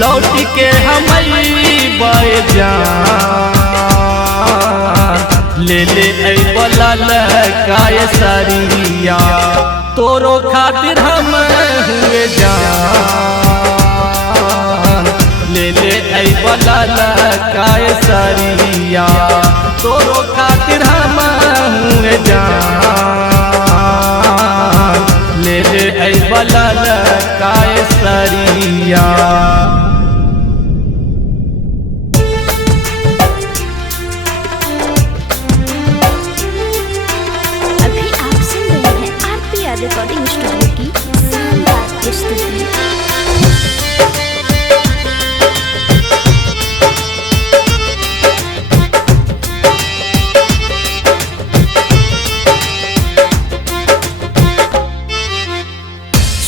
लौट के हमई जान ले ले बलल काय सरिया तोरो खातिर हम हुए जान ले ले बलल काय सरिया तोरो खातिर हम हुए जान ले ले बलल काय सरिया। रिकॉर्डिंग स्टूडियो की शानदार प्रस्तुति।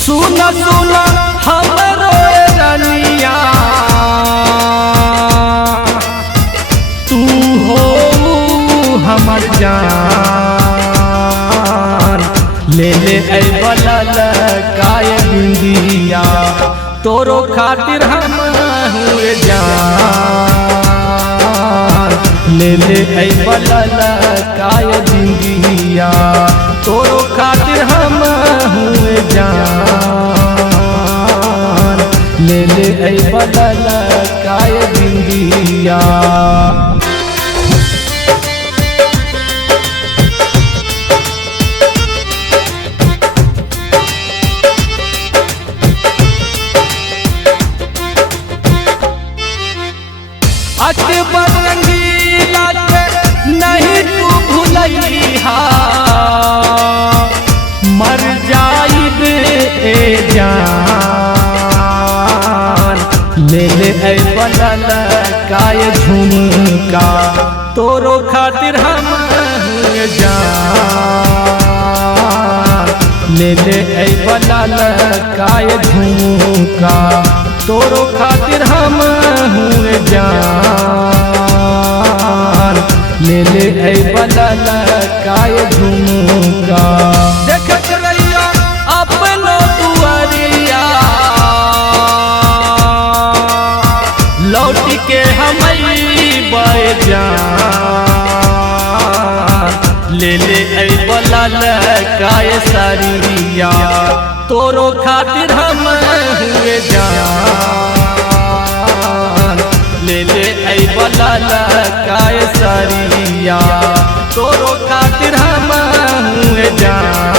सुना सुना हमरो रनिया तू हो हमर जान ले ले बलल काय बिंदिया तोरो खातिर हम हुए जान ले ले बलल काय बिंदिया तोरो खातिर हम हुए जान ले ले बलल काय बिंदिया। अकबर रंगीला के नहीं तू भूलैहा मर जाइब ए जान ले ले बलल काय झुमका तोरो खातिर हम हुए जान ले ले बलल काय झुमका तोरो खातिर हम हुए जान ले ले बलल काय झुमका। देखत रहिया अपनो दुआरिया लौट के हमई जान ले ले बलल काय सरिया तोरो खातिर हम हुए जान ले ले बलल काय सरिया तोरो खातिर हम हुए जान।